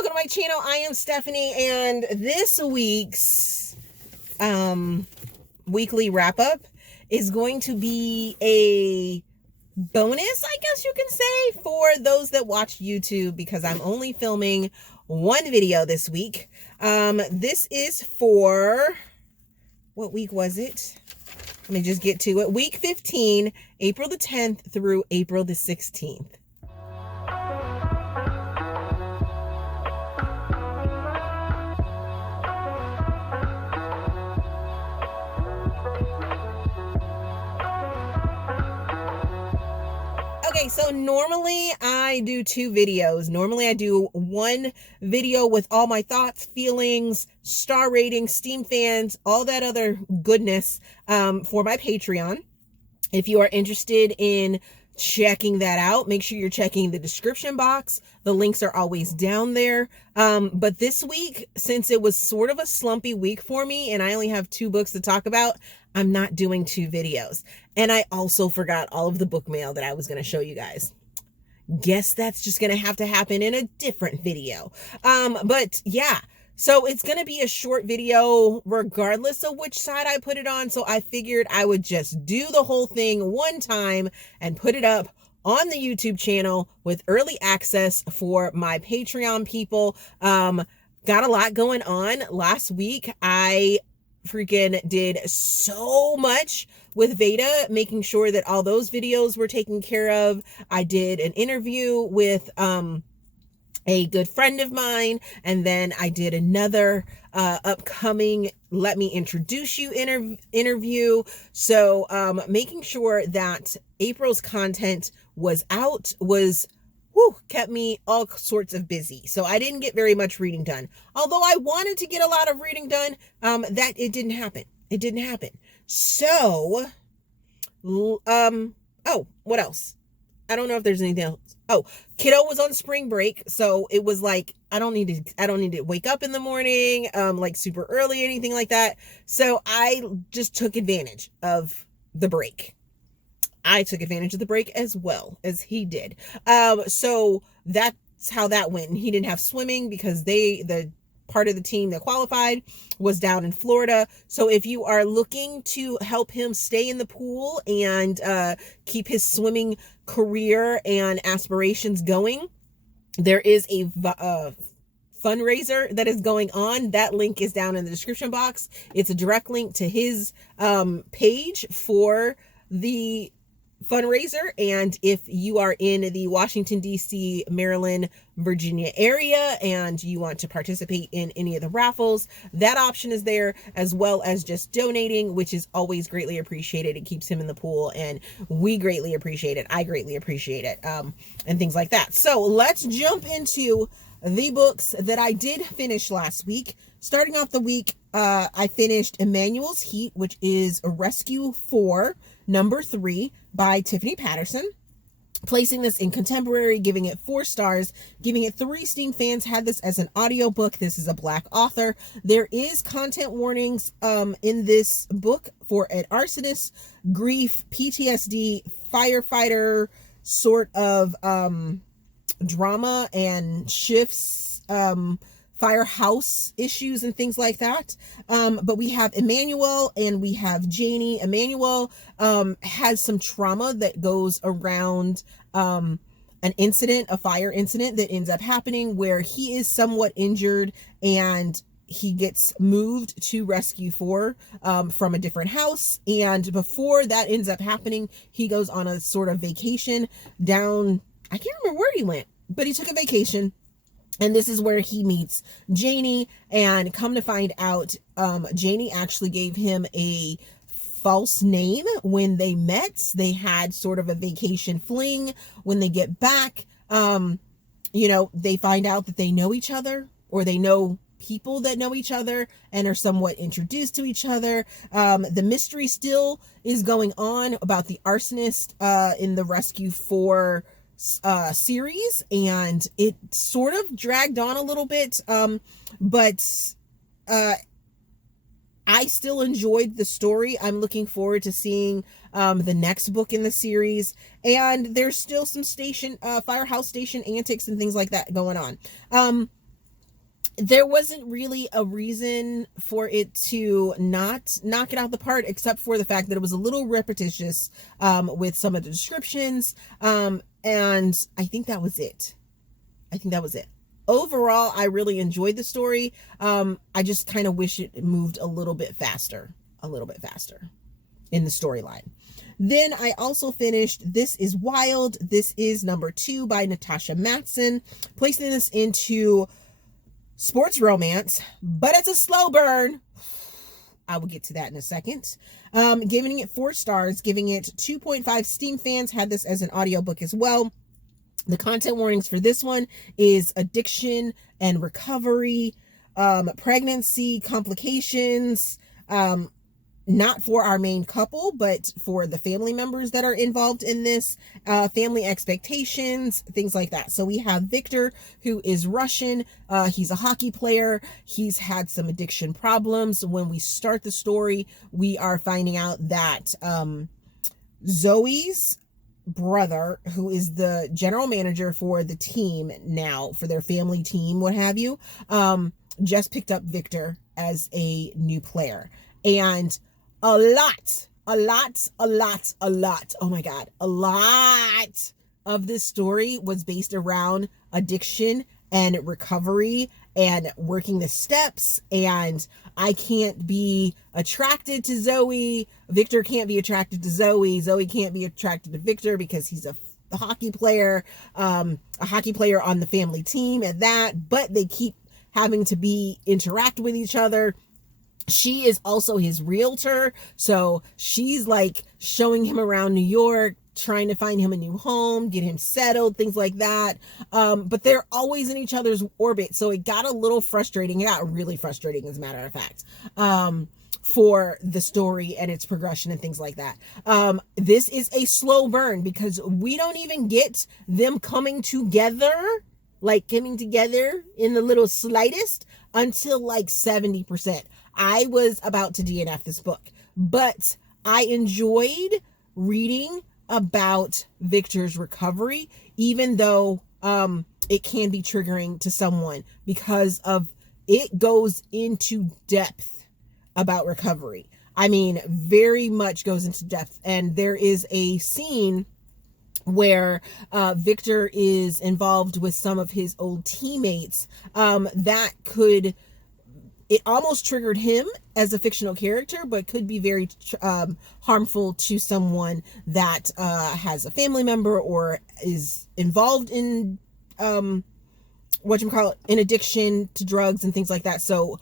welcome to my channel. I am Stephanie, and this week's weekly wrap-up is going to be a bonus, I guess you can say, for those that watch YouTube, because I'm only filming one video this week. This is for, what week was it? Let me just get to it. Week 15, April the 10th through April the 16th. Okay, so normally I do two videos. Normally I do one video with all my thoughts, feelings, star ratings, Steam fans, all that other goodness for my Patreon. If you are interested in checking that out, make sure you're checking the description box. The links are always down there. But this week, since it was sort of a slumpy week for me and I only have 2 books to talk about, I'm not doing 2 videos. And I also forgot all of the book mail that I was going to show you guys. Guess that's just going to have to happen in a different video. But yeah, so it's going to be a short video regardless of which side I put it on. So I figured I would just do the whole thing one time and put it up on the YouTube channel with early access for my Patreon people. Got a lot going on. Last week, I freaking did so much with Veda, making sure that all those videos were taken care of. I did an interview with a good friend of mine, and then I did another upcoming Let Me Introduce You interview. So making sure that April's content was out kept me all sorts of busy. So I didn't get very much reading done. Although I wanted to get a lot of reading done, that it didn't happen. It didn't happen. So, oh, what else? I don't know if there's anything else. Oh, kiddo was on spring break, so it was like I don't need to wake up in the morning, like super early or anything like that. So I just took advantage of the break. I took advantage of the break as well as he did. So that's how that went. And he didn't have swimming because the part of the team that qualified was down in Florida. So if you are looking to help him stay in the pool and keep his swimming career and aspirations going, there is a fundraiser that is going on. That link is down in the description box. It's a direct link to his page for the fundraiser. And if you are in the Washington, D.C., Maryland, Virginia area and you want to participate in any of the raffles, that option is there, as well as just donating, which is always greatly appreciated. It keeps him in the pool and we greatly appreciate it. I greatly appreciate it, and things like that. So let's jump into the books that I did finish last week. Starting off the week, I finished Emanuel's Heat, which is a Rescue 4, number 3 by Tiffany Patterson. Placing this in contemporary, giving it 4 stars, giving it 3 Steam fans. Had this as an audiobook. This is a Black author. There is content warnings in this book for an arsonist, grief, PTSD, firefighter sort of drama and shifts, firehouse issues and things like that. But we have Emanuel and we have Janie. Emanuel has some trauma that goes around an incident, a fire incident that ends up happening where he is somewhat injured and he gets moved to Rescue 4 from a different house. And before that ends up happening, he goes on a sort of vacation down, I can't remember where he went, but he took a vacation. And this is where he meets Janie, and come to find out, Janie actually gave him a false name when they met. They had sort of a vacation fling. When they get back, they find out that they know each other, or they know people that know each other and are somewhat introduced to each other. The mystery still is going on about the arsonist in the Rescue 4 series, and it sort of dragged on a little bit, but I still enjoyed the story. I'm looking forward to seeing the next book in the series, and there's still some firehouse station antics and things like that going on. there wasn't really a reason for it to not knock it out the park, except for the fact that it was a little repetitious with some of the descriptions. And I think that was it. Overall, I really enjoyed the story. I just kind of wish it moved a little bit faster in the storyline. Then I also finished This Is Wild. This is number 2 by Natasha Matson, placing this into sports romance, but it's a slow burn. I will get to that in a second. Giving it 4 stars, giving it 2.5. Steam fans had this as an audiobook as well. The content warnings for this one is addiction and recovery, pregnancy complications, not for our main couple, but for the family members that are involved in this, family expectations, things like that. So we have Victor, who is Russian. He's a hockey player. He's had some addiction problems. When we start the story, we are finding out that Zoe's brother, who is the general manager for the team now, for their family team, what have you, just picked up Victor as a new player. And a lot, oh my God, a lot of this story was based around addiction and recovery and working the steps. And I can't be attracted to Zoe. Victor can't be attracted to Zoe. Zoe can't be attracted to Victor because he's a hockey player on the family team at that, but they keep having to interact with each other. She is also his realtor, so she's like showing him around New York, trying to find him a new home, get him settled, things like that. But they're always in each other's orbit, so it got a little frustrating. It got really frustrating, as a matter of fact, for the story and its progression and things like that. This is a slow burn because we don't even get them coming together in the little slightest until like 70%. I was about to DNF this book, but I enjoyed reading about Victor's recovery, even though it can be triggering to someone because of it goes into depth about recovery. I mean, very much goes into depth. And there is a scene where Victor is involved with some of his old teammates it almost triggered him as a fictional character, but could be very harmful to someone that has a family member or is involved in in addiction to drugs and things like that. So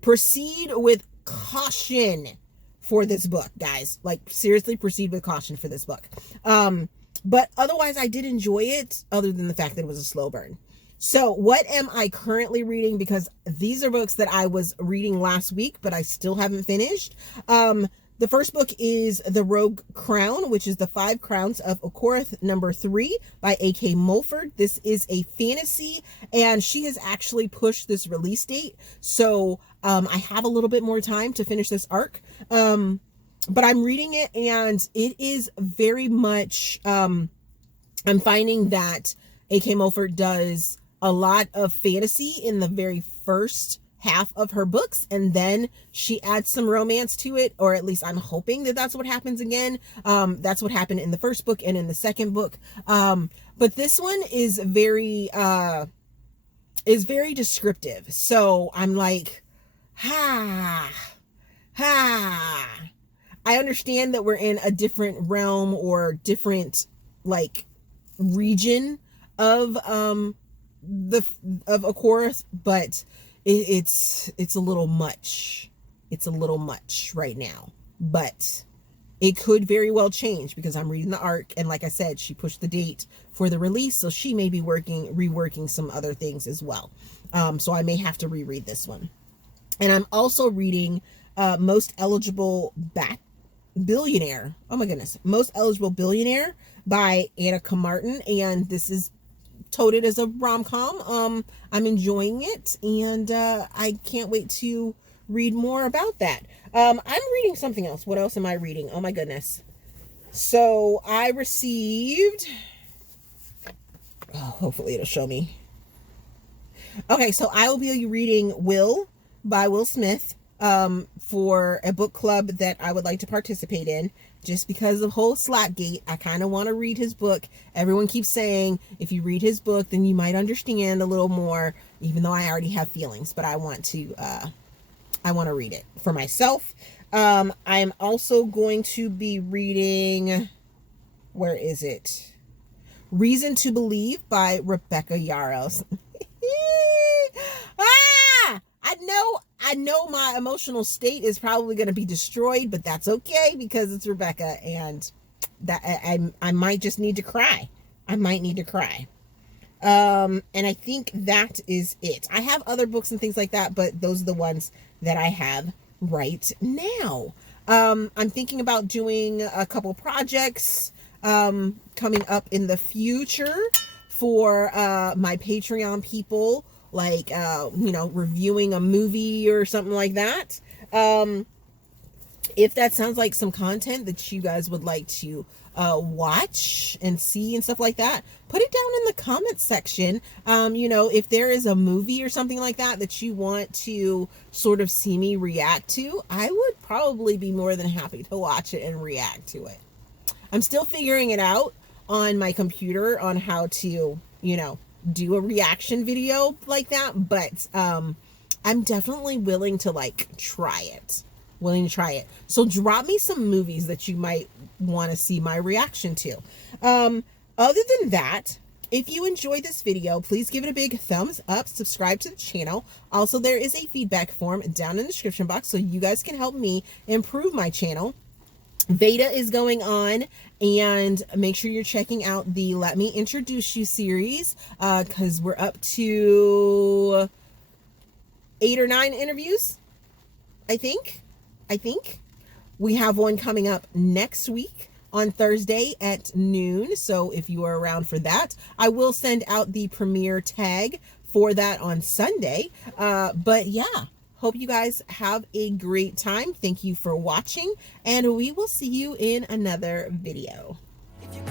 proceed with caution for this book, guys. Like, seriously, proceed with caution for this book. But otherwise, I did enjoy it, other than the fact that it was a slow burn. So what am I currently reading? Because these are books that I was reading last week, but I still haven't finished. The first book is The Rogue Crown, which is The 5 Crowns of Okorath, number 3 by A.K. Mulford. This is a fantasy, and she has actually pushed this release date. So I have a little bit more time to finish this arc. But I'm reading it, and it is very much, I'm finding that A.K. Mulford does a lot of fantasy in the very first half of her books, and then she adds some romance to it, or at least I'm hoping that that's what happens again. That's what happened in the first book and in the second book. But this one is very descriptive. So I'm like, I understand that we're in a different realm or different like region of Okorath, but it's a little much. It's a little much right now, but it could very well change because I'm reading the arc, and like I said, she pushed the date for the release, so she may be reworking some other things as well. So I may have to reread this one. And I'm also reading Most Eligible Billionaire. Oh my goodness. Most Eligible Billionaire by Annika Martin. And this is touted as a rom-com. I'm enjoying it, and I can't wait to read more about that. I'm reading something else. What else am I reading? Oh my goodness. So I received, hopefully it'll show me. Okay, so I will be reading Will by Will Smith for a book club that I would like to participate in. Just because of the whole Slapgate, I kind of want to read his book. Everyone keeps saying if you read his book, then you might understand a little more, even though I already have feelings. But I want to read it for myself. I'm also going to be reading, where is it? Reason to Believe by Rebecca Yarros. I know my emotional state is probably going to be destroyed, but that's okay because it's Rebecca, and that I might just need to cry. I might need to cry. And I think that is it. I have other books and things like that, but those are the ones that I have right now. I'm thinking about doing a couple projects coming up in the future for my Patreon people, like reviewing a movie or something like that. If that sounds like some content that you guys would like to watch and see and stuff like that, put it down in the comments section. If there is a movie or something like that you want to sort of see me react to, I would probably be more than happy to watch it and react to it. I'm still figuring it out on my computer on how to, do a reaction video like that, but I'm definitely willing to try it. So drop me some movies that you might want to see my reaction to. Other than that, if you enjoyed this video, please give it a big thumbs up, subscribe to the channel. Also, there is a feedback form down in the description box so you guys can help me improve my channel. Beta is going on, and make sure you're checking out the Let Me Introduce You series, because we're up to 8 or 9 interviews, I think. We have one coming up next week on Thursday at noon, so if you are around for that, I will send out the premiere tag for that on Sunday. But yeah, hope you guys have a great time. Thank you for watching, and we will see you in another video. If you